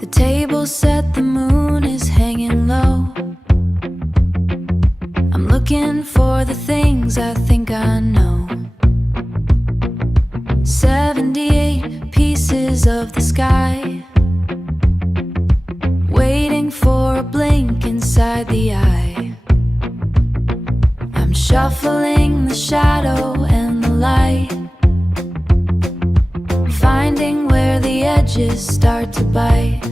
The table set, the moon is hanging low. I'm looking for the things I think I know. 78 pieces of the sky, waiting for a blink inside the eye. I'm shuffling the shadow and the light, finding where the edges start to bite.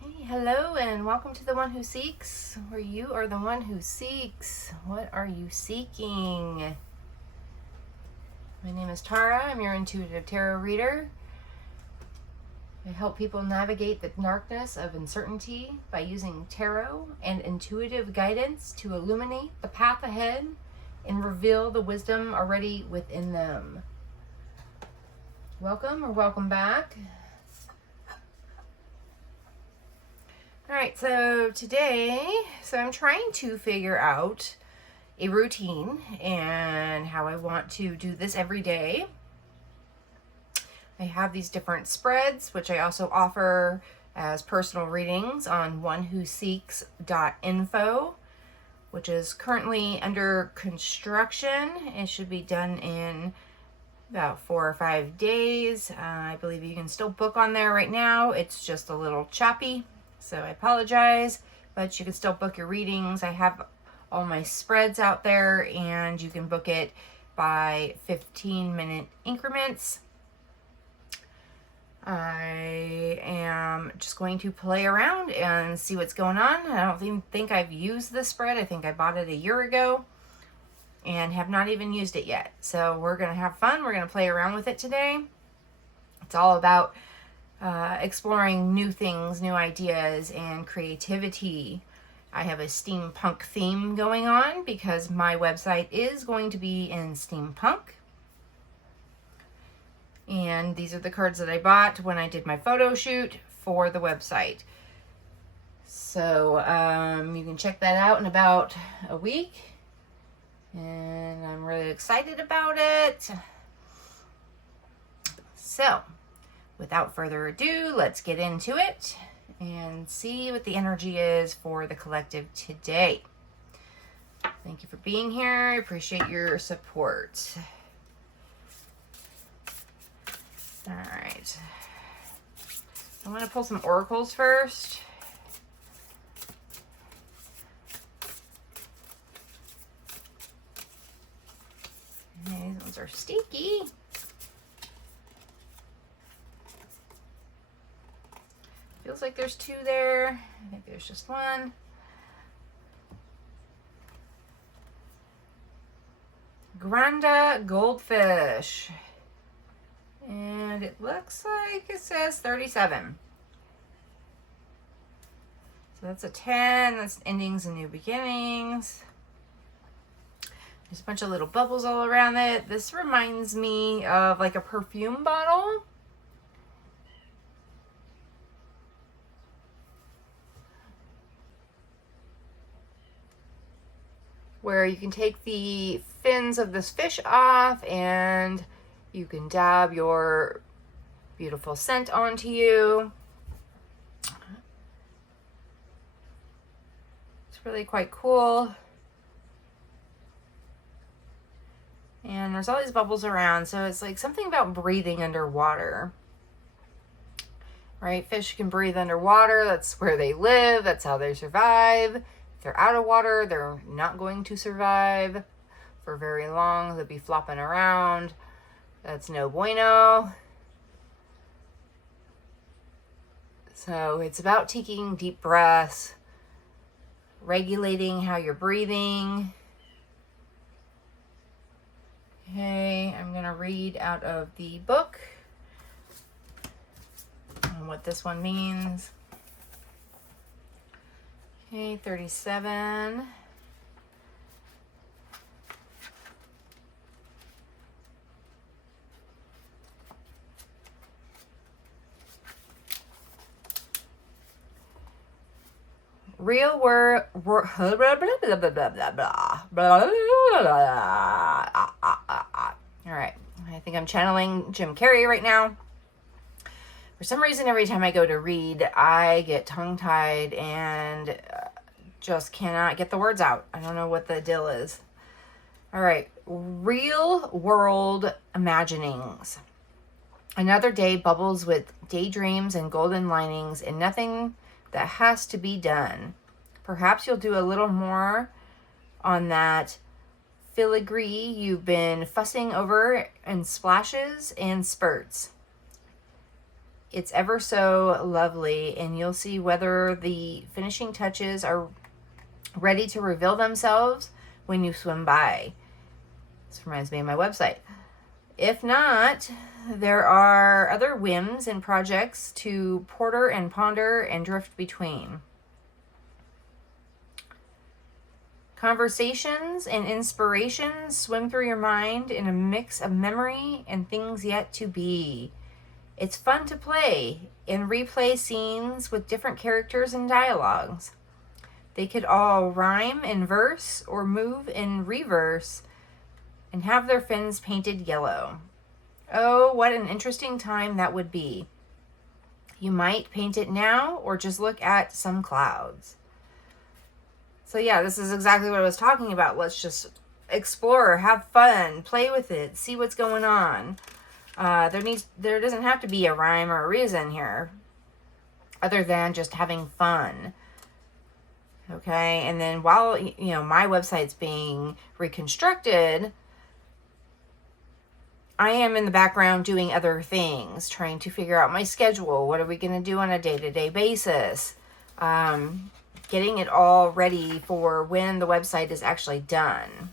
Hey, hello and welcome to The One Who Seeks, where you are the one who seeks. What are you seeking? My name is Tara. I'm your intuitive tarot reader. I help people navigate the darkness of uncertainty by using tarot and intuitive guidance to illuminate the path ahead and reveal the wisdom already within them. Welcome or welcome back. All right, so I'm trying to figure out a routine and how I want to do this every day. I have these different spreads, which I also offer as personal readings on onewhoseeks.info, which is currently under construction. It should be done in about 4 or 5 days. I believe you can still book on there right now. It's just a little choppy, so I apologize, but you can still book your readings. I have all my spreads out there, and you can book it by 15-minute increments. I am just going to play around and see what's going on. I don't even think I've used this spread. I think I bought it a year ago and have not even used it yet. So we're going to have fun. We're going to play around with it today. It's all about exploring new things, new ideas, and creativity. I have a steampunk theme going on because my website is going to be in steampunk. And these are the cards that I bought when I did my photo shoot for the website. So you can check that out in about a week. And I'm really excited about it. So without further ado, let's get into it and see what the energy is for the collective today. Thank you for being here. I appreciate your support. All right. I'm going to pull some oracles first. Okay, these ones are sticky. Feels like there's 2 there. I think there's just 1. Granda Goldfish. And it looks like it says 37. So that's a 10. That's endings and new beginnings. There's a bunch of little bubbles all around it. This reminds me of like a perfume bottle. Where you can take the fins of this fish off and you can dab your beautiful scent onto you. It's really quite cool. And there's all these bubbles around, so it's like something about breathing underwater. Right? Fish can breathe underwater. That's where they live. That's how they survive. If they're out of water, they're not going to survive for very long. They'll be flopping around. That's no bueno. So it's about taking deep breaths, regulating how you're breathing. Okay, I'm going to read out of the book on what this one means. Okay, 37. Real word. All right. I think I'm channeling Jim Carrey right now. For some reason, every time I go to read, I get tongue-tied and just cannot get the words out. I don't know what the deal is. All right, real world imaginings. Another day bubbles with daydreams and golden linings and nothing that has to be done. Perhaps you'll do a little more on that filigree you've been fussing over in splashes and spurts. It's ever so lovely, and you'll see whether the finishing touches are ready to reveal themselves when you swim by. This reminds me of my website. If not, there are other whims and projects to porter and ponder and drift between. Conversations and inspirations swim through your mind in a mix of memory and things yet to be. It's fun to play and replay scenes with different characters and dialogues. They could all rhyme in verse or move in reverse and have their fins painted yellow. Oh, what an interesting time that would be. You might paint it now or just look at some clouds. So yeah, this is exactly what I was talking about. Let's just explore, have fun, play with it, see what's going on. There doesn't have to be a rhyme or a reason here other than just having fun. Okay, and then while, my website's being reconstructed, I am in the background doing other things, trying to figure out my schedule. What are we going to do on a day-to-day basis? Getting it all ready for when the website is actually done.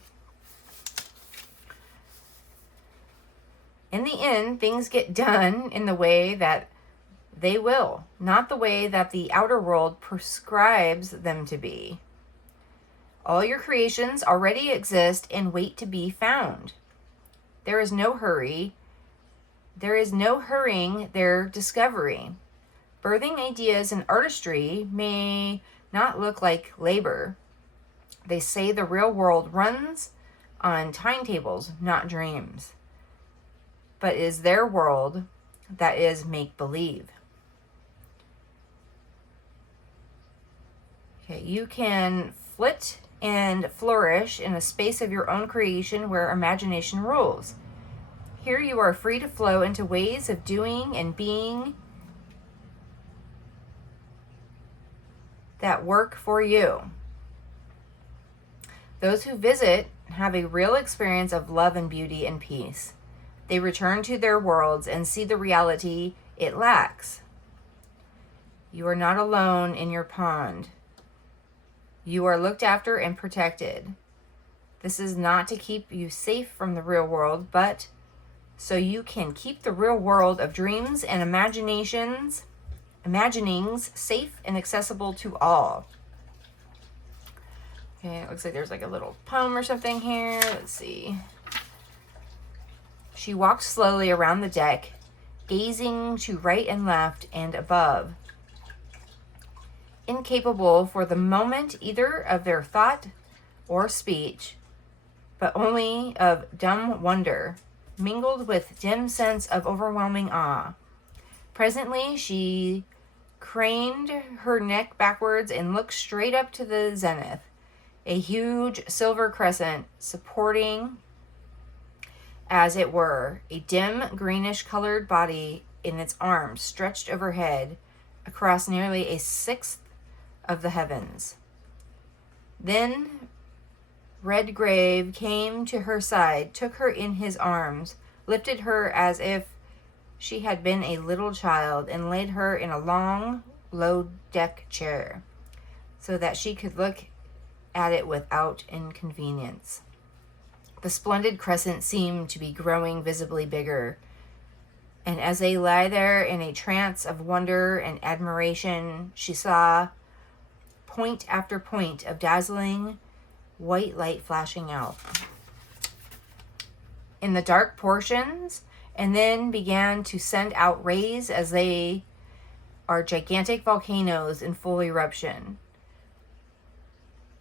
In the end, things get done in the way that they will, not the way that the outer world prescribes them to be. All your creations already exist and wait to be found. There is no hurry. There is no hurrying their discovery. Birthing ideas and artistry may not look like labor. They say the real world runs on timetables, not dreams, but is their world that is make-believe. Okay, you can flit and flourish in a space of your own creation where imagination rules. Here you are free to flow into ways of doing and being that work for you. Those who visit have a real experience of love and beauty and peace. They return to their worlds and see the reality it lacks. You are not alone in your pond. You are looked after and protected. This is not to keep you safe from the real world, but so you can keep the real world of dreams and imaginings safe and accessible to all. Okay, it looks like there's like a little poem or something here. Let's see. She walked slowly around the deck, gazing to right and left and above. Incapable for the moment either of their thought or speech, but only of dumb wonder, mingled with dim sense of overwhelming awe. Presently, she craned her neck backwards and looked straight up to the zenith, a huge silver crescent supporting, as it were, a dim greenish-colored body in its arms stretched overhead across nearly a sixth of the heavens. Then Redgrave came to her side, took her in his arms, lifted her as if she had been a little child, and laid her in a long, low-deck chair, so that she could look at it without inconvenience. The splendid crescent seemed to be growing visibly bigger, and as they lay there in a trance of wonder and admiration, she saw point after point of dazzling white light flashing out in the dark portions, and then began to send out rays as they are gigantic volcanoes in full eruption,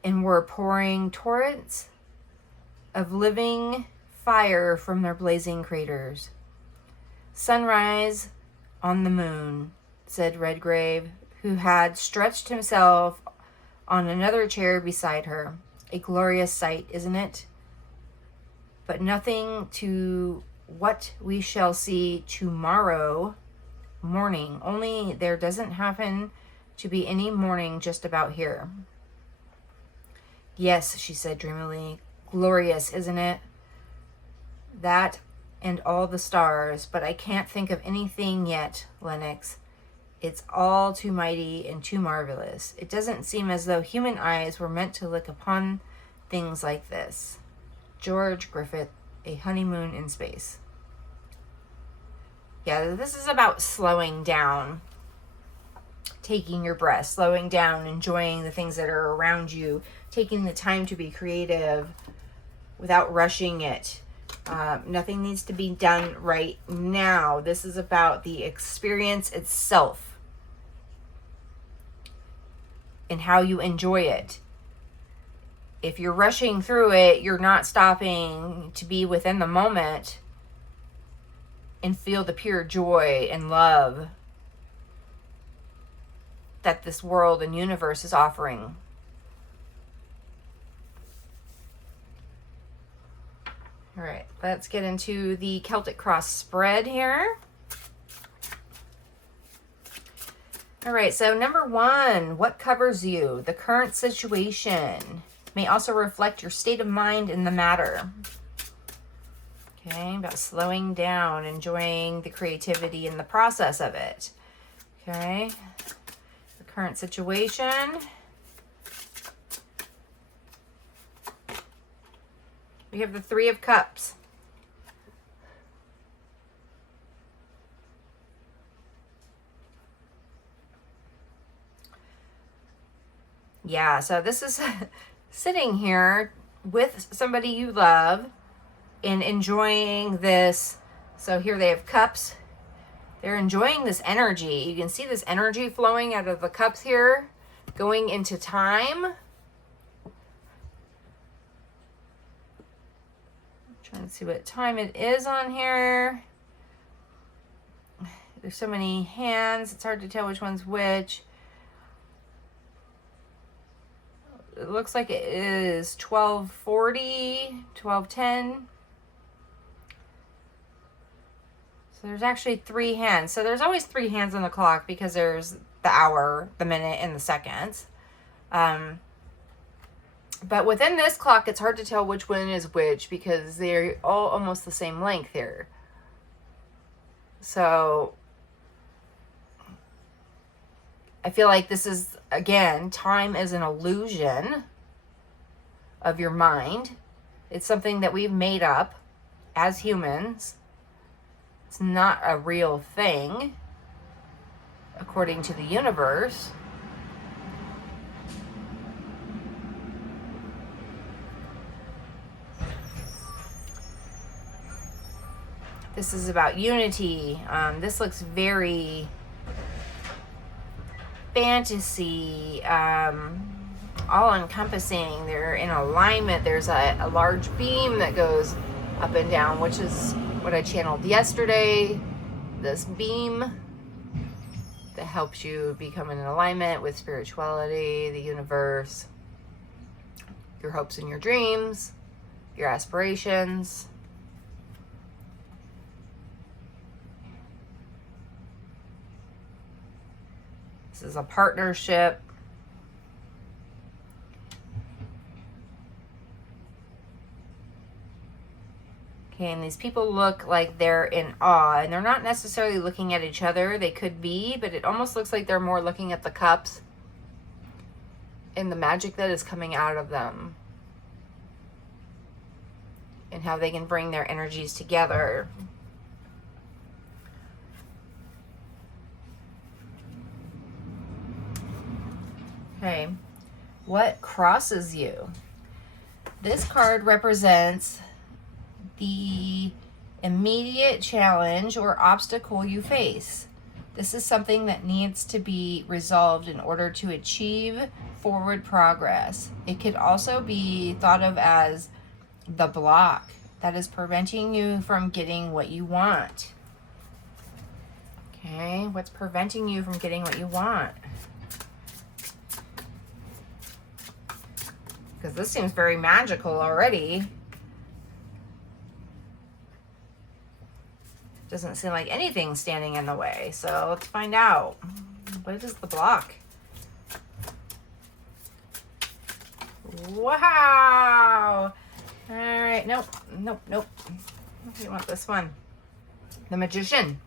and were pouring torrents of living fire from their blazing craters. Sunrise on the moon, said Redgrave, who had stretched himself on another chair beside her. A glorious sight, isn't it? But nothing to what we shall see tomorrow morning. Only there doesn't happen to be any morning just about here. Yes, she said dreamily. Glorious, isn't it? That and all the stars, but I can't think of anything yet, Lennox. It's all too mighty and too marvelous. It doesn't seem as though human eyes were meant to look upon things like this. George Griffith, A Honeymoon in Space. Yeah, this is about slowing down, taking your breath, slowing down, enjoying the things that are around you, taking the time to be creative without rushing it. Nothing needs to be done right now. This is about the experience itself and how you enjoy it. If you're rushing through it, you're not stopping to be within the moment and feel the pure joy and love that this world and universe is offering. All right, let's get into the Celtic Cross spread here. All right, so number 1, what covers you? The current situation may also reflect your state of mind in the matter. Okay, about slowing down, enjoying the creativity in the process of it. Okay, the current situation. We have the 3 of Cups. Yeah, so this is sitting here with somebody you love and enjoying this. So here they have cups. They're enjoying this energy. You can see this energy flowing out of the cups here, going into time. Trying to see what time it is on here. There's so many hands, it's hard to tell which one's which. It looks like it is 12:40, 12:10. So there's actually 3 hands. So there's always 3 hands on the clock because there's the hour, the minute, and the seconds. But within this clock, it's hard to tell which one is which because they're all almost the same length here. So I feel like this is, again, time is an illusion of your mind. It's something that we've made up as humans. It's not a real thing, according to the universe. This is about unity. This looks very fantasy, all-encompassing. They're in alignment. There's a large beam that goes up and down, which is what I channeled yesterday. This beam that helps you become in alignment with spirituality, the universe, your hopes and your dreams, your aspirations. This is a partnership. Okay, and these people look like they're in awe, and they're not necessarily looking at each other. They could be, but it almost looks like they're more looking at the cups and the magic that is coming out of them and how they can bring their energies together. Okay, what crosses you? This card represents the immediate challenge or obstacle you face. This is something that needs to be resolved in order to achieve forward progress. It could also be thought of as the block that is preventing you from getting what you want. Okay, what's preventing you from getting what you want? Because this seems very magical already. Doesn't seem like anything's standing in the way. So let's find out. What is the block? Wow. All right. Nope. Nope. Nope. We want this one. The Magician.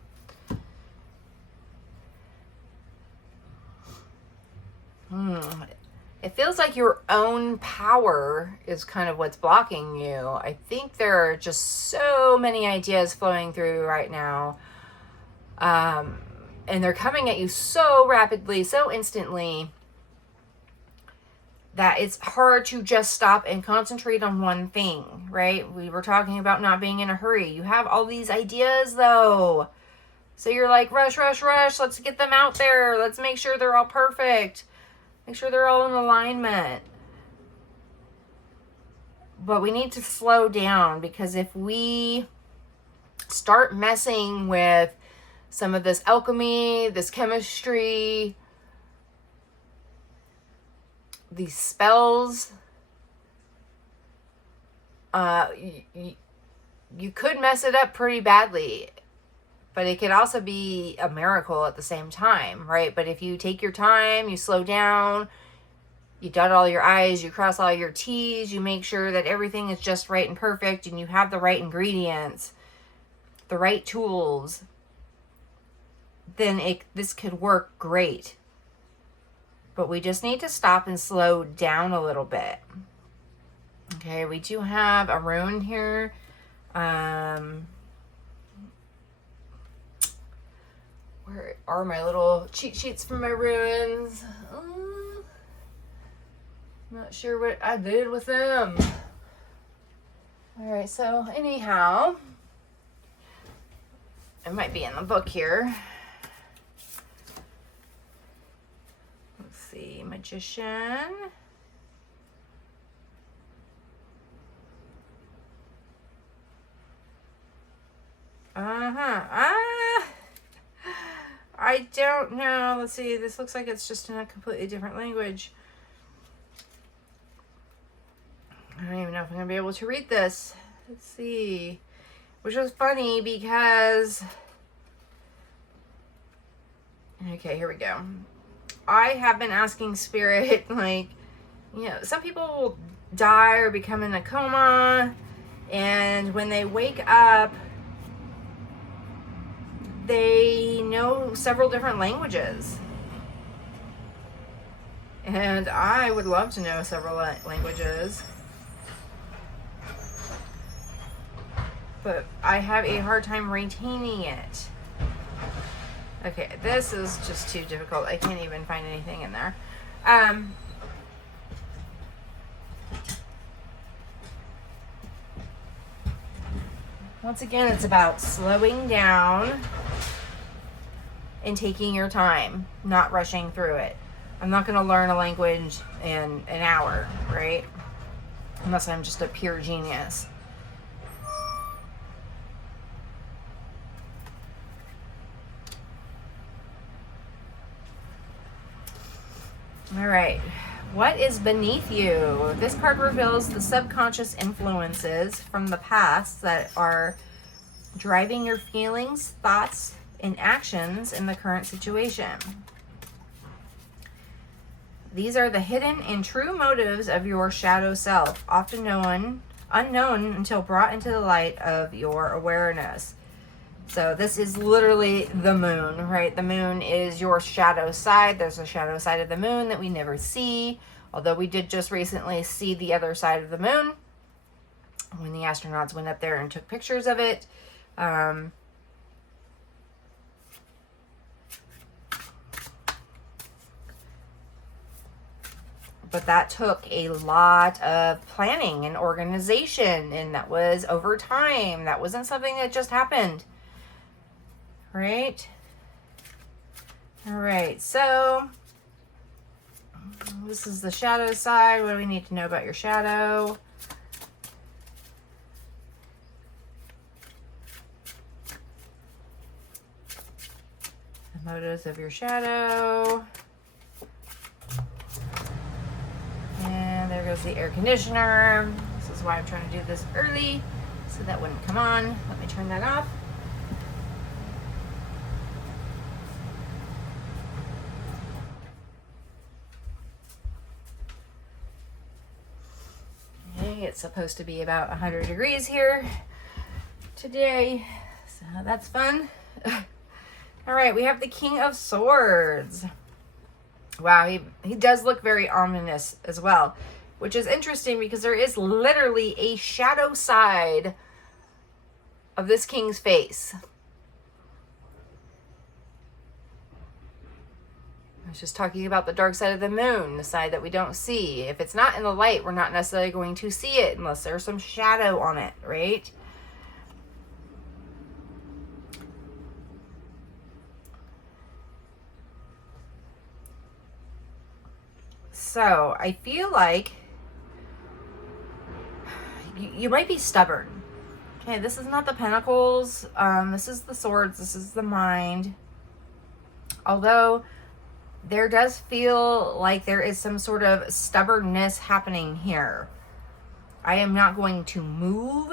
It feels like your own power is kind of what's blocking you. I think there are just so many ideas flowing through right now. And they're coming at you so rapidly, so instantly, that it's hard to just stop and concentrate on one thing, right? We were talking about not being in a hurry. You have all these ideas though. So you're like, rush, rush, rush. Let's get them out there. Let's make sure they're all perfect. Make sure they're all in alignment. But we need to slow down, because if we start messing with some of this alchemy, this chemistry, these spells, you could mess it up pretty badly. But it could also be a miracle at the same time, right? But if you take your time, you slow down, you dot all your I's, you cross all your T's, you make sure that everything is just right and perfect, and you have the right ingredients, the right tools, then this could work great. But we just need to stop and slow down a little bit. Okay, we do have a rune here. Where are my little cheat sheets for my runes? Not sure what I did with them. All right, so anyhow, it might be in the book here. Let's see, Magician. I don't know. Let's see. This looks like it's just in a completely different language. I don't even know if I'm going to be able to read this. Let's see. Which was funny because... Okay, here we go. I have been asking Spirit, like, you know, some people will die or become in a coma, and when they wake up, they know several different languages. And I would love to know several languages. But I have a hard time retaining it. Okay, this is just too difficult. I can't even find anything in there. Once again, it's about slowing down and taking your time, not rushing through it. I'm not going to learn a language in an hour, right? Unless I'm just a pure genius. All right. What is beneath you? This card reveals the subconscious influences from the past that are driving your feelings, thoughts, and actions in the current situation. These are the hidden and true motives of your shadow self, often unknown until brought into the light of your awareness. So this is literally the moon, right? The moon is your shadow side. There's a shadow side of the moon that we never see, although we did just recently see the other side of the moon when the astronauts went up there and took pictures of it. But that took a lot of planning and organization, and that was over time. That wasn't something that just happened. Right? All right, so this is the shadow side. What do we need to know about your shadow? Photos of your shadow. And there goes the air conditioner. This is why I'm trying to do this early, so that wouldn't come on. Let me turn that off. Okay, it's supposed to be about 100 degrees here today, so that's fun. All right, we have the King of Swords. Wow, he does look very ominous as well, which is interesting because there is literally a shadow side of this king's face. I was just talking about the dark side of the moon, the side that we don't see. If it's not in the light, we're not necessarily going to see it unless there's some shadow on it, right? So I feel like you might be stubborn. Okay, this is not the Pentacles. This is the Swords. This is the mind. Although there does feel like there is some sort of stubbornness happening here. I am not going to move.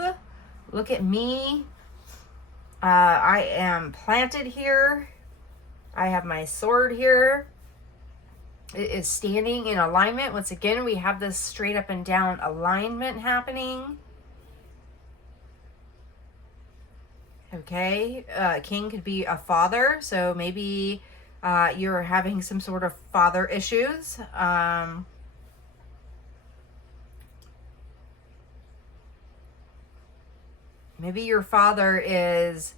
Look at me. I am planted here. I have my sword here. It is standing in alignment. Once again, we have this straight up and down alignment happening. Okay, king could be a father, so maybe you're having some sort of father issues. Maybe your father is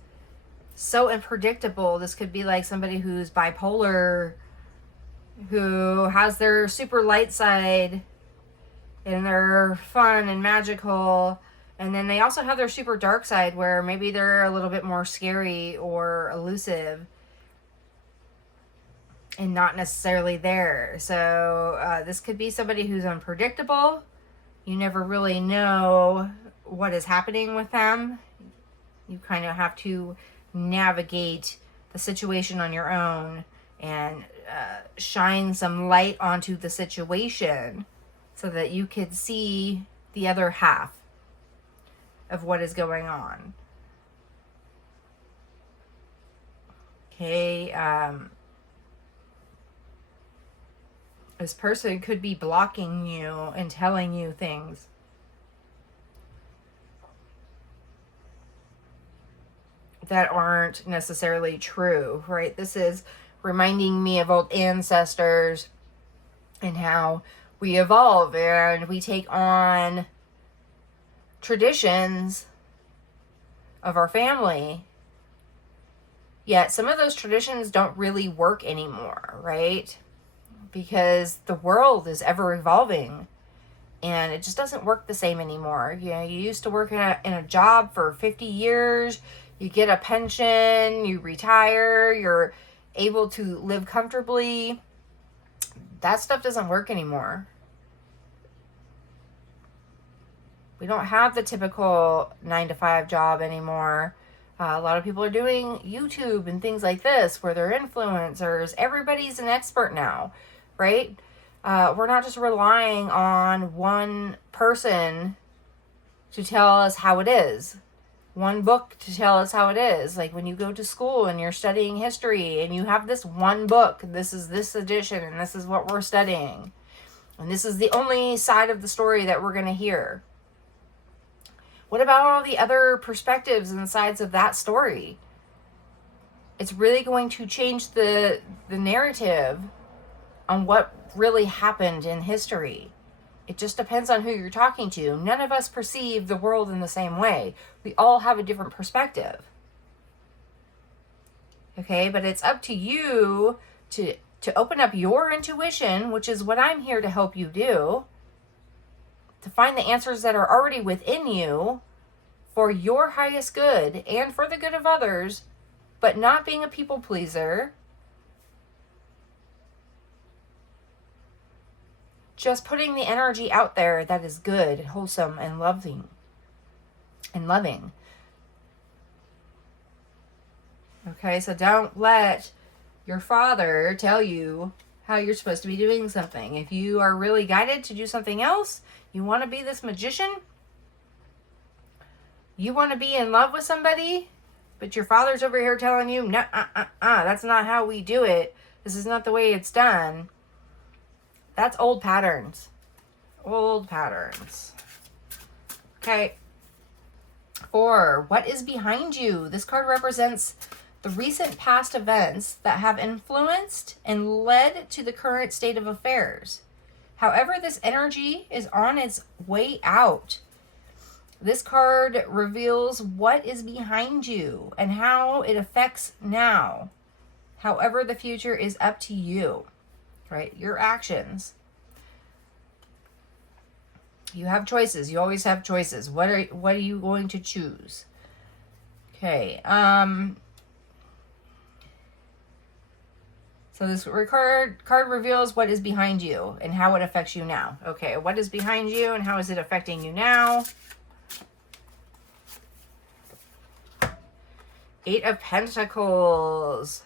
so unpredictable. This could be like somebody who's bipolar, who has their super light side and they're fun and magical, and then they also have their super dark side where maybe they're a little bit more scary or elusive and not necessarily there. So this could be somebody who's unpredictable. You never really know what is happening with them. You kind of have to navigate the situation on your own and shine some light onto the situation so that you could see the other half of what is going on. Okay, this person could be blocking you and telling you things. That aren't necessarily true, right? This is reminding me of old ancestors and how we evolve and we take on traditions of our family. Yet some of those traditions don't really work anymore, right? Because the world is ever evolving and it just doesn't work the same anymore. You know, you used to work in a job for 50 years, you get a pension, you retire, you're able to live comfortably. That stuff doesn't work anymore. We don't have the typical 9-to-5 job anymore. A lot of people are doing YouTube and things like this where they're influencers. Everybody's an expert now, right? We're not just relying on one person to tell us how it is. One book to tell us how it is. Like when you go to school and you're studying history and you have this one book, this is this edition and this is what we're studying. And this is the only side of the story that we're going to hear. What about all the other perspectives and sides of that story? It's really going to change the narrative on what really happened in history. It just depends on who you're talking to. None of us perceive the world in the same way. We all have a different perspective. Okay, but it's up to you to open up your intuition, which is what I'm here to help you do, to find the answers that are already within you for your highest good and for the good of others, but not being a people pleaser. Just putting the energy out there that is good, wholesome, and loving. Okay, so don't let your father tell you how you're supposed to be doing something. If you are really guided to do something else, you want to be this magician, you want to be in love with somebody, but your father's over here telling you, no, that's not how we do it. This is not the way it's done. That's old patterns. Old patterns. Okay. 4, what is behind you? This card represents the recent past events that have influenced and led to the current state of affairs. However, this energy is on its way out. This card reveals what is behind you and how it affects now. However, the future is up to you, right? Your actions. You have choices. You always have choices. What are you going to choose? Okay. So this card reveals what is behind you and how it affects you now. Okay, what is behind you and how is it affecting you now? Eight of Pentacles.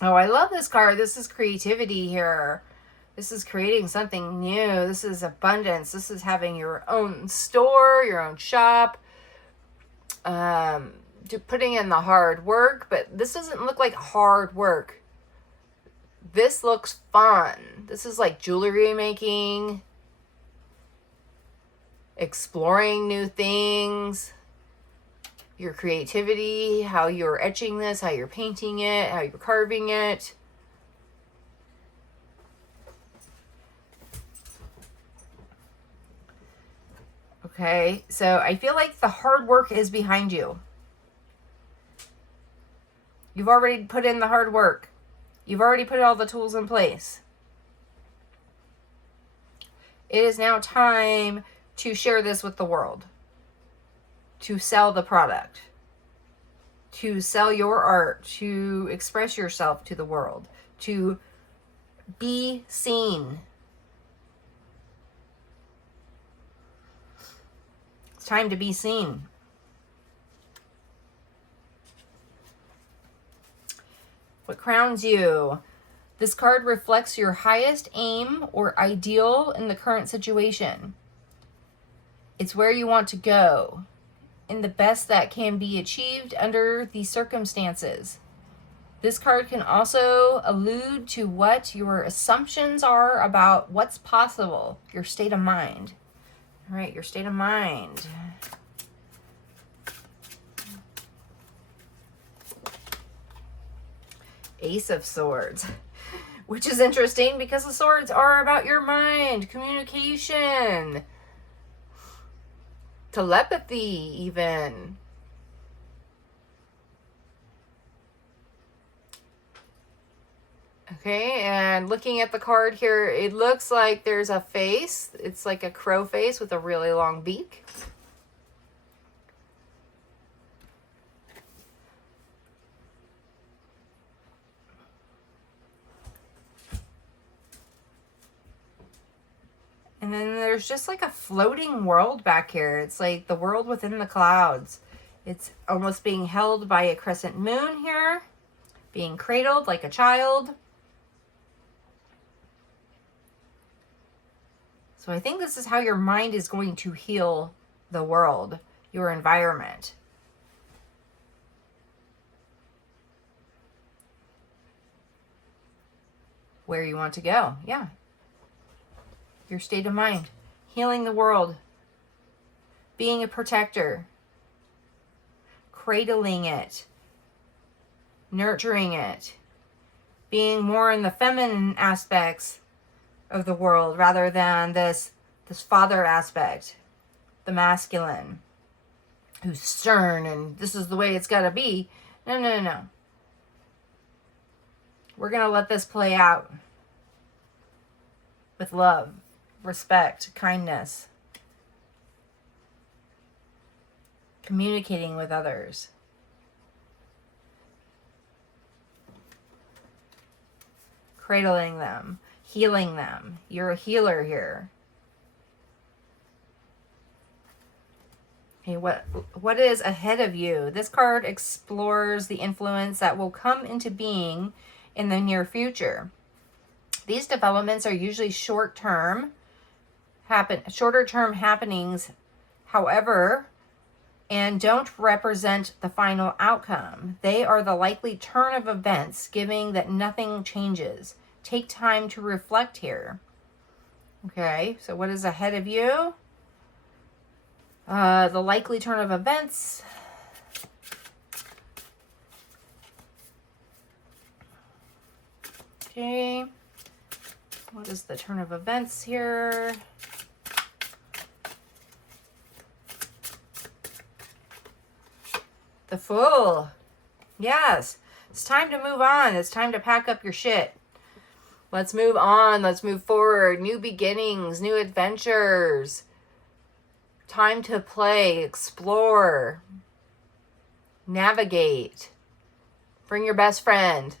Oh, I love this card. This is creativity here. This is creating something new. This is abundance. This is having your own store, your own shop. Putting in the hard work, but this doesn't look like hard work. This looks fun. This is like jewelry making, exploring new things, your creativity, how you're etching this, how you're painting it, how you're carving it. Okay, so I feel like the hard work is behind you. You've already put in the hard work. You've already put all the tools in place. It is now time to share this with the world. To sell the product. To sell your art. To express yourself to the world. To be seen. It's time to be seen. What crowns you? This card reflects your highest aim or ideal in the current situation. It's where you want to go, and the best that can be achieved under these circumstances. This card can also allude to what your assumptions are about what's possible, your state of mind. All right, your state of mind. Ace of Swords, which is interesting because the swords are about your mind, communication, telepathy even. Okay, and looking at the card here, it looks like there's a face. It's like a crow face with a really long beak. And then there's just like a floating world back here. It's like the world within the clouds. It's almost being held by a crescent moon here. Being cradled like a child. So I think this is how your mind is going to heal the world, your environment. Where you want to go, yeah. Your state of mind, healing the world, being a protector, cradling it, nurturing it, being more in the feminine aspects of the world rather than this father aspect, the masculine, who's stern and this is the way it's got to be. No. We're going to let this play out with love, respect, kindness, communicating with others. Cradling them, healing them. You're a healer here. Okay, what is ahead of you? This card explores the influence that will come into being in the near future. These developments are usually shorter-term happenings, however, and don't represent the final outcome. They are the likely turn of events, giving that nothing changes. Take time to reflect here. Okay, so what is ahead of you? The likely turn of events. Okay. What is the turn of events here? The Fool. Yes. It's time to move on. It's time to pack up your shit. Let's move on. Let's move forward. New beginnings, new adventures. Time to play, explore, navigate. Bring your best friend.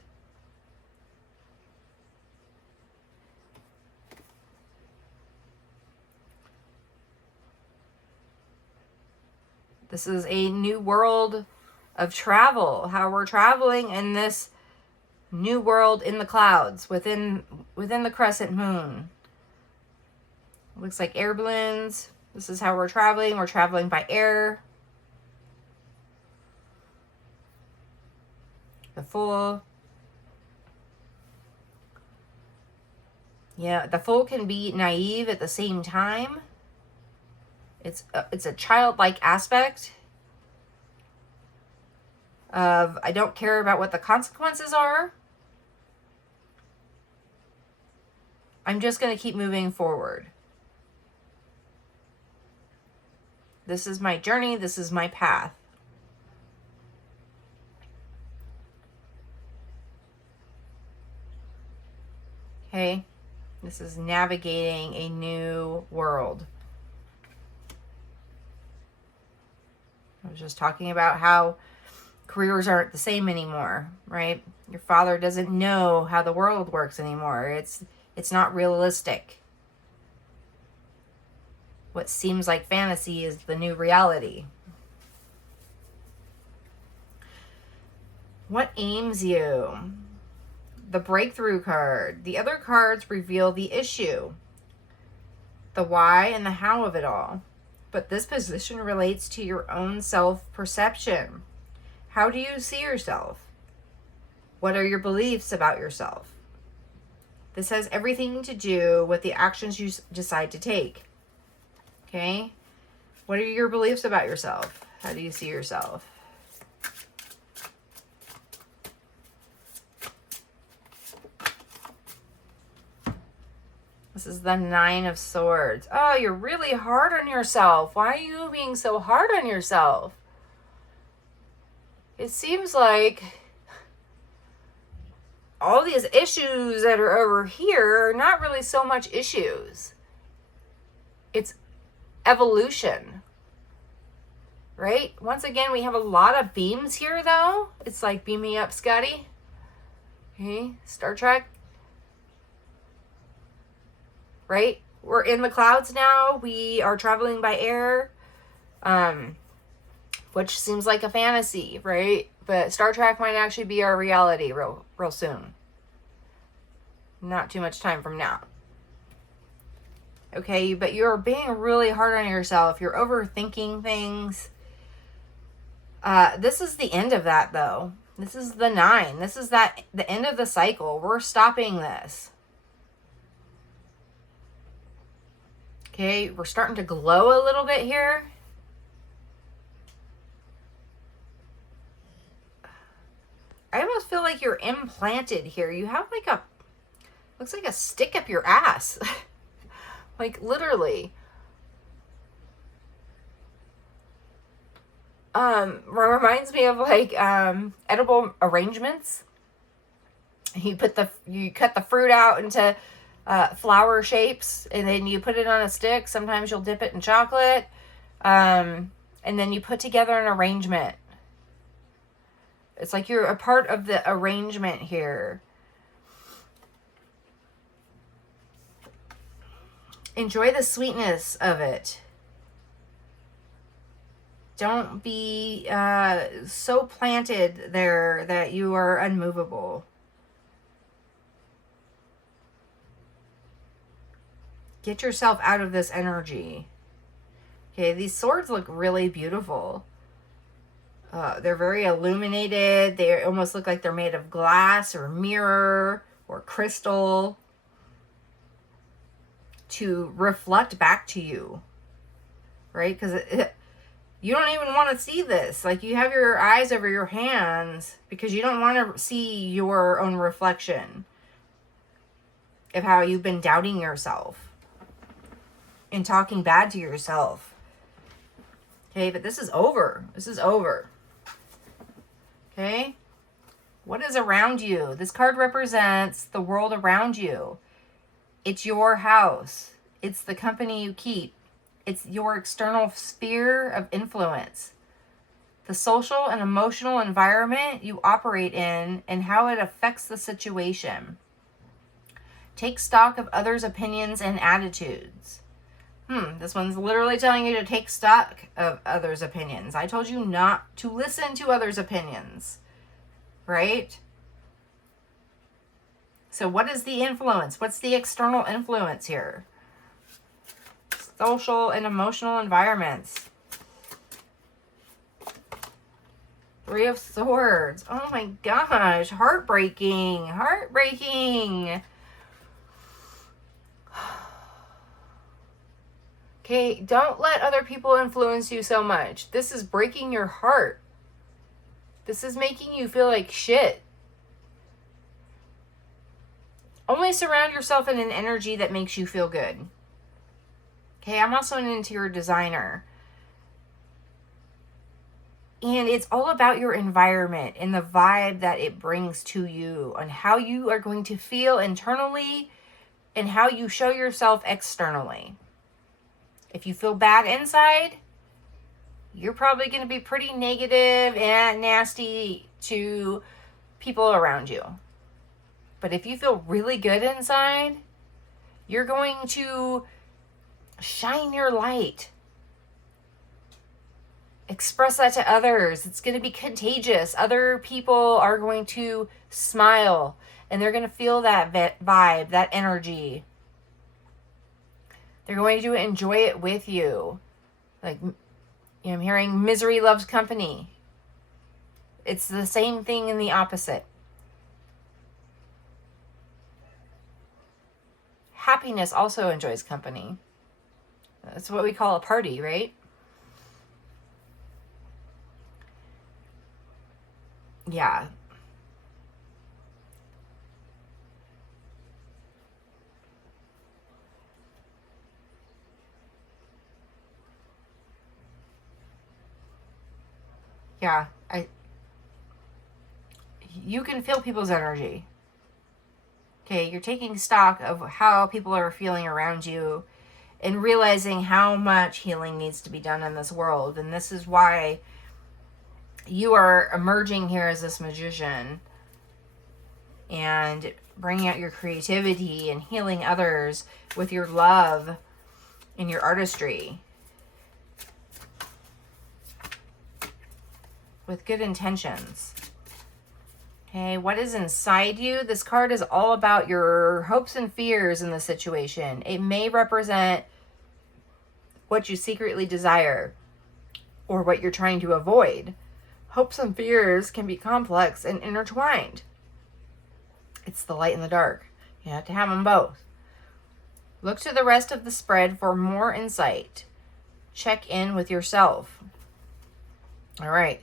This is a new world of travel. How we're traveling in this new world in the clouds, within the crescent moon. Looks like air balloons. This is how we're traveling. We're traveling by air. The Fool. Yeah, the Fool can be naive at the same time. It's a childlike aspect of, I don't care about what the consequences are. I'm just going to keep moving forward. This is my journey. This is my path. Okay. This is navigating a new world. I was just talking about how careers aren't the same anymore, right? Your father doesn't know how the world works anymore. It's not realistic. What seems like fantasy is the new reality. What aims you? The Breakthrough card. The other cards reveal the issue, the why and the how of it all. But this position relates to your own self-perception. How do you see yourself? What are your beliefs about yourself? This has everything to do with the actions you decide to take. Okay? What are your beliefs about yourself? How do you see yourself? This is the Nine of Swords. Oh, you're really hard on yourself. Why are you being so hard on yourself? It seems like all these issues that are over here are not really so much issues. It's evolution, right? Once again, we have a lot of beams here, though. It's like, beam me up, Scotty. Okay, Star Trek. Right? We're in the clouds now. We are traveling by air, which seems like a fantasy, right? But Star Trek might actually be our reality real soon. Not too much time from now. Okay, but you're being really hard on yourself. You're overthinking things. This is the end of that, though. This is the 9. This is the end of the cycle. We're stopping this. Okay, we're starting to glow a little bit here. I almost feel like you're implanted here. You have like looks like a stick up your ass. Like, literally. Reminds me of like edible arrangements. You cut the fruit out into flower shapes, and then you put it on a stick. Sometimes you'll dip it in chocolate, and then you put together an arrangement. It's like you're a part of the arrangement here. Enjoy the sweetness of it. Don't be so planted there that you are unmovable. Get yourself out of this energy. Okay, these swords look really beautiful. They're very illuminated. They almost look like they're made of glass or mirror or crystal to reflect back to you, right? Because you don't even want to see this. Like, you have your eyes over your hands because you don't want to see your own reflection of how you've been doubting yourself and talking bad to yourself. Okay, but this is over. This is over. Okay? What is around you? This card represents the world around you. It's your house. It's the company you keep. It's your external sphere of influence. The social and emotional environment you operate in and how it affects the situation. Take stock of others' opinions and attitudes. This one's literally telling you to take stock of others' opinions. I told you not to listen to others' opinions, right? So what is the influence? What's the external influence here? Social and emotional environments. Three of Swords. Oh my gosh. Heartbreaking. Heartbreaking. Okay, don't let other people influence you so much. This is breaking your heart. This is making you feel like shit. Only surround yourself in an energy that makes you feel good. Okay, I'm also an interior designer. And it's all about your environment and the vibe that it brings to you and how you are going to feel internally and how you show yourself externally. If you feel bad inside, you're probably going to be pretty negative and nasty to people around you. But if you feel really good inside, you're going to shine your light. Express that to others. It's going to be contagious. Other people are going to smile and they're going to feel that vibe, that energy. They're going to enjoy it with you. Like, I'm hearing misery loves company. It's the same thing in the opposite. Happiness also enjoys company. That's what we call a party, right? Yeah. Yeah, you can feel people's energy. Okay, you're taking stock of how people are feeling around you and realizing how much healing needs to be done in this world. And this is why you are emerging here as this magician and bringing out your creativity and healing others with your love and your artistry. With good intentions. Okay, what is inside you? This card is all about your hopes and fears in the situation. It may represent what you secretly desire or what you're trying to avoid. Hopes and fears can be complex and intertwined. It's the light and the dark. You have to have them both. Look to the rest of the spread for more insight. Check in with yourself. All right.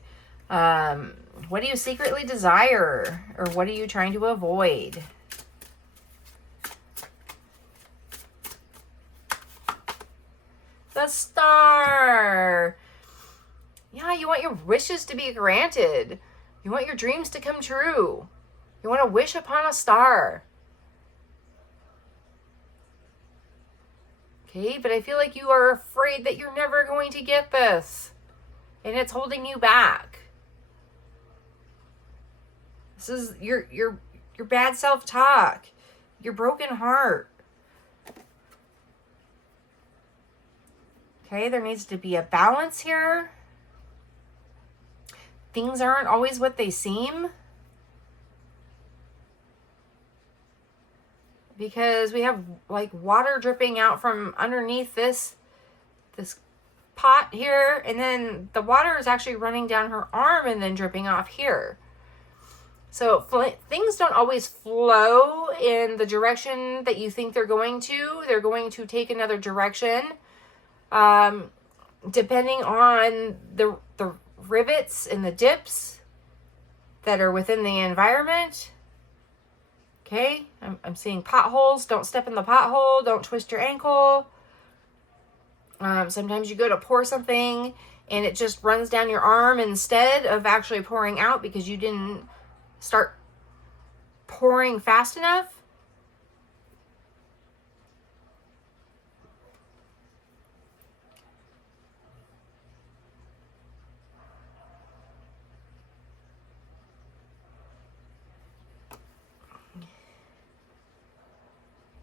What do you secretly desire? Or what are you trying to avoid? The Star. Yeah, you want your wishes to be granted. You want your dreams to come true. You want to wish upon a star. Okay, but I feel like you are afraid that you're never going to get this. And it's holding you back. This is your bad self-talk. Your broken heart. Okay, there needs to be a balance here. things aren't always what they seem. Because we have like water dripping out from underneath this pot here, and then the water is actually running down her arm and then dripping off here. So things don't always flow in the direction that you think they're going to. They're going to take another direction, depending on the rivets and the dips that are within the environment. Okay, I'm seeing potholes. Don't step in the pothole. Don't twist your ankle. Sometimes you go to pour something and it just runs down your arm instead of actually pouring out because you didn't start pouring fast enough.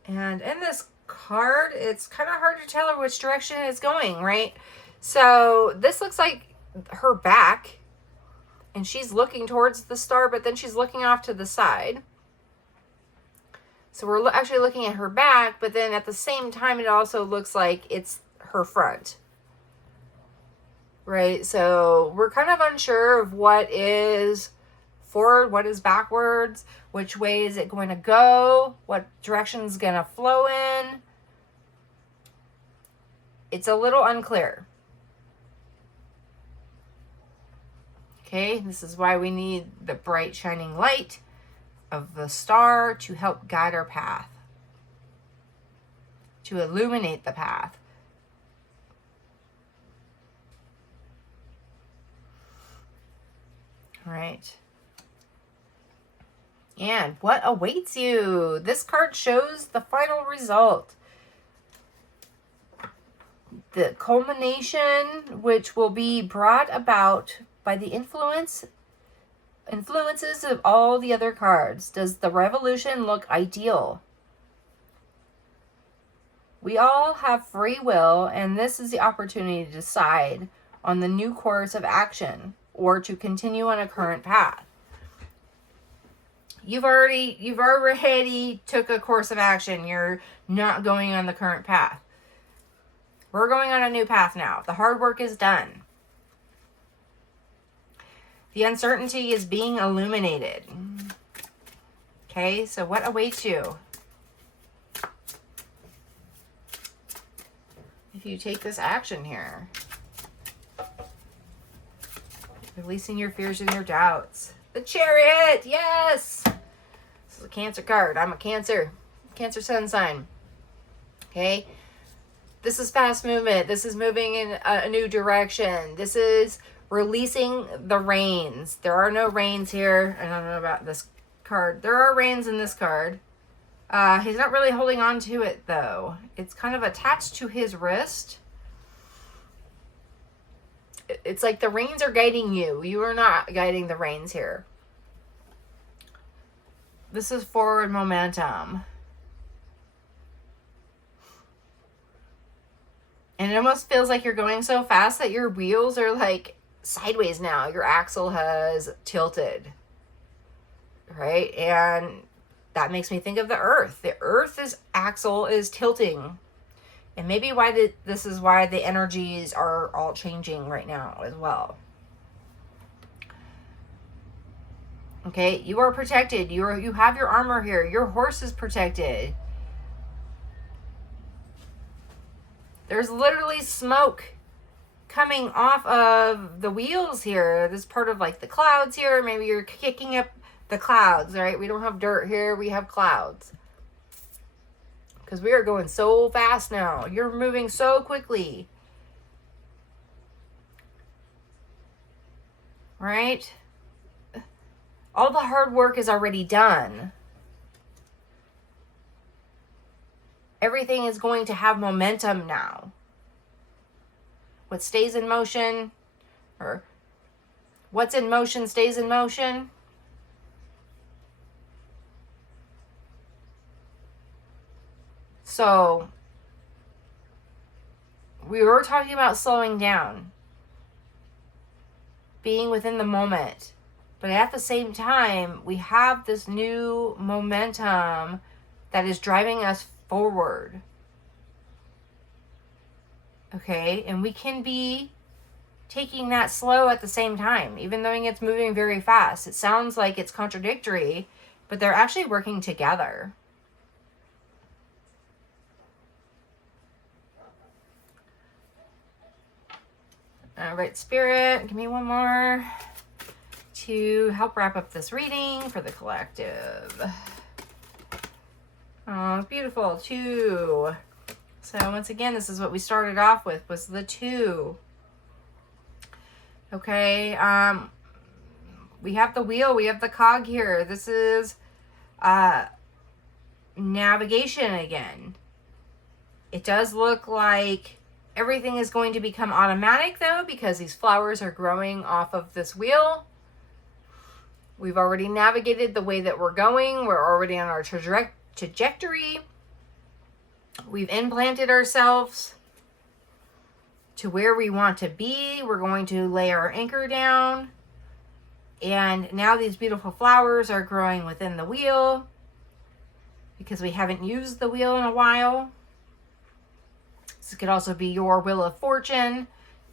And in this card, it's kind of hard to tell which direction it's going, right? So this looks like her back, and she's looking towards the star, but then she's looking off to the side. So we're actually looking at her back, but then at the same time, it also looks like it's her front, right? So we're kind of unsure of what is forward, what is backwards, which way is it going to go, what direction is going to flow in. It's a little unclear. Okay, this is why we need the bright shining light of the star to help guide our path, to illuminate the path. All right. And what awaits you? This card shows the final result. The culmination, which will be brought about by the influences of all the other cards. Does the revolution look ideal? We all have free will, and this is the opportunity to decide on the new course of action or to continue on a current path. You've already took a course of action. You're not going on the current path. We're going on a new path now. The hard work is done. The uncertainty is being illuminated. Okay, so what awaits you? If you take this action here. Releasing your fears and your doubts. The Chariot, yes! This is a Cancer card. I'm a Cancer sun sign. Okay? This is fast movement. This is moving in a new direction. This is releasing the reins. There are no reins here. I don't know about this card. There are reins in this card. He's not really holding on to it, though. It's kind of attached to his wrist. It's like the reins are guiding you. You are not guiding the reins here. This is forward momentum. And it almost feels like you're going so fast that your wheels are like sideways now. Your axle has tilted. Right? And that makes me think of the earth. The earth's axle is tilting. And maybe this is why the energies are all changing right now as well. Okay, you are protected. You have your armor here. Your horse is protected. There's literally smoke coming off of the wheels here. This is part of like the clouds here. Maybe you're kicking up the clouds, right? We don't have dirt here. We have clouds. Because we are going so fast now. You're moving so quickly. Right? All the hard work is already done. Everything is going to have momentum now. What stays in motion, or what's in motion stays in motion. So, we were talking about slowing down. being within the moment. But at the same time, we have this new momentum that is driving us forward. Okay, and we can be taking that slow at the same time, even though it's moving very fast. It sounds like it's contradictory, but they're actually working together. All right, Spirit, give me one more to help wrap up this reading for the collective. Oh, it's beautiful. 2. So once again, this is what we started off with, was the 2. Okay, we have the wheel, we have the cog here. This is navigation again. It does look like everything is going to become automatic though, because these flowers are growing off of this wheel. We've already navigated the way that we're going. We're already on our trajectory. We've implanted ourselves to where we want to be. We're going to lay our anchor down. And now these beautiful flowers are growing within the wheel because we haven't used the wheel in a while. This could also be your wheel of fortune.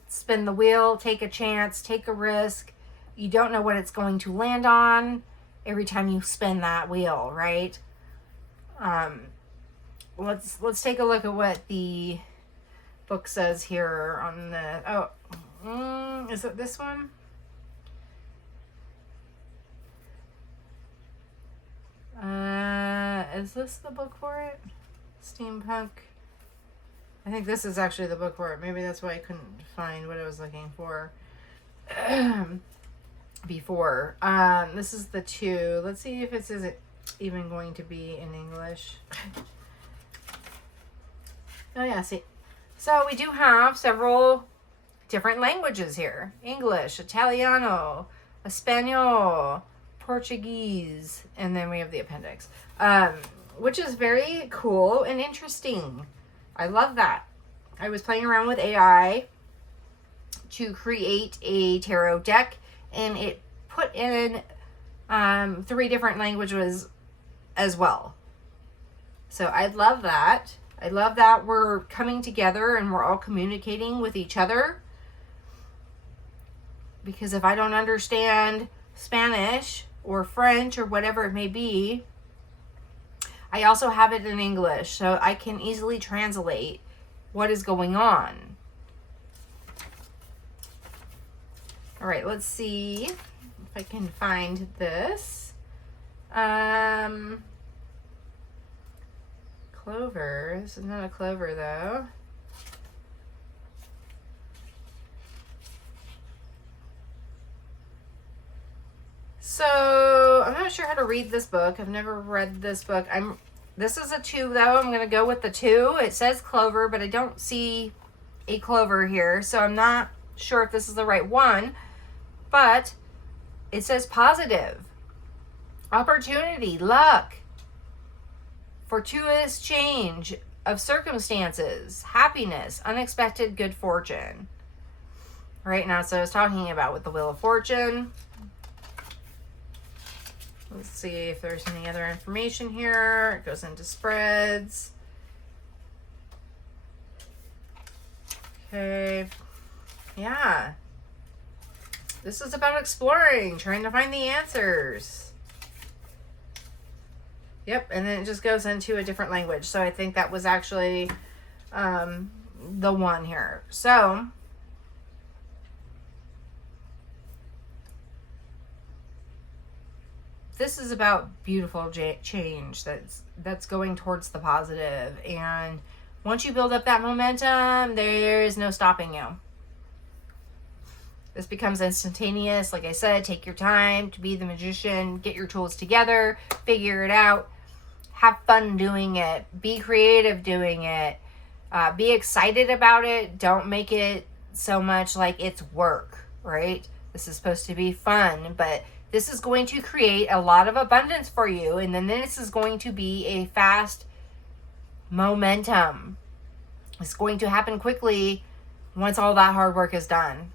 Spin the wheel, take a chance, take a risk. You don't know what it's going to land on every time you spin that wheel, right? Let's take a look at what the book says here on the, is it this one? Is this the book for it? Steampunk. I think this is actually the book for it. Maybe that's why I couldn't find what I was looking for before. This is the 2. Let's see if it is even going to be in English. Oh yeah, see. So we do have several different languages here. English, Italiano, Espanol, Portuguese, and then we have the appendix, which is very cool and interesting. I love that. I was playing around with AI to create a tarot deck, and it put in 3 different languages as well. So I love that. I love that we're coming together and we're all communicating with each other. Because if I don't understand Spanish or French or whatever it may be, I also have it in English, so I can easily translate what is going on. All right, let's see if I can find this. Clover. This is not a clover, though. So, I'm not sure how to read this book. I've never read this book. This is a 2, though. I'm going to go with the 2. It says clover, but I don't see a clover here, so I'm not sure if this is the right one. But it says positive, opportunity, luck, fortuitous change of circumstances, happiness, unexpected good fortune. Right now, so I was talking about with the Wheel of Fortune. Let's see if there's any other information here. It goes into spreads. Okay. Yeah. This is about exploring, trying to find the answers. Yep, and then it just goes into a different language. So I think that was actually the one here. So this is about beautiful change that's going towards the positive. And once you build up that momentum, there is no stopping you. This becomes instantaneous. Like I said, take your time to be the magician. Get your tools together. Figure it out. Have fun doing it. Be creative doing it. Be excited about it. Don't make it so much like it's work, right? This is supposed to be fun, but this is going to create a lot of abundance for you. And then this is going to be a fast momentum. It's going to happen quickly once all that hard work is done.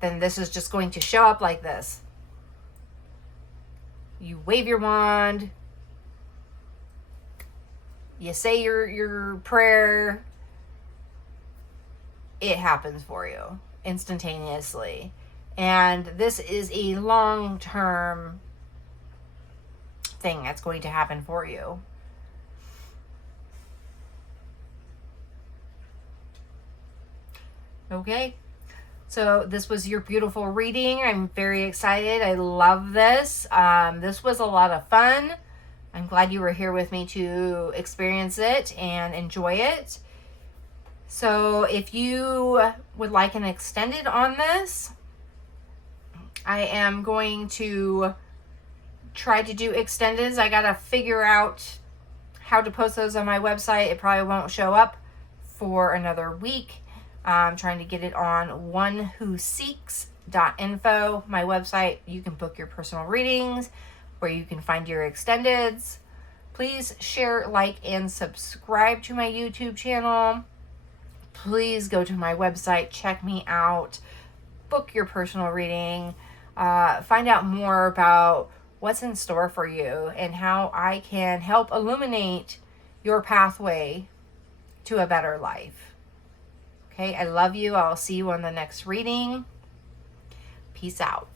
then this is just going to show up like this. You wave your wand, you say your prayer, it happens for you instantaneously. And this is a long-term thing that's going to happen for you. Okay, so this was your beautiful reading. I'm very excited. I love this. This was a lot of fun. I'm glad you were here with me to experience it and enjoy it. So if you would like an extended on this, I am going to try to do extendeds. I gotta figure out how to post those on my website. It probably won't show up for another week. I'm trying to get it on onewhoseeks.info, my website. You can book your personal readings, where you can find your extendeds. Please share, like, and subscribe to my YouTube channel. Please go to my website, check me out, book your personal reading, find out more about what's in store for you and how I can help illuminate your pathway to a better life. Okay, I love you. I'll see you on the next reading. Peace out.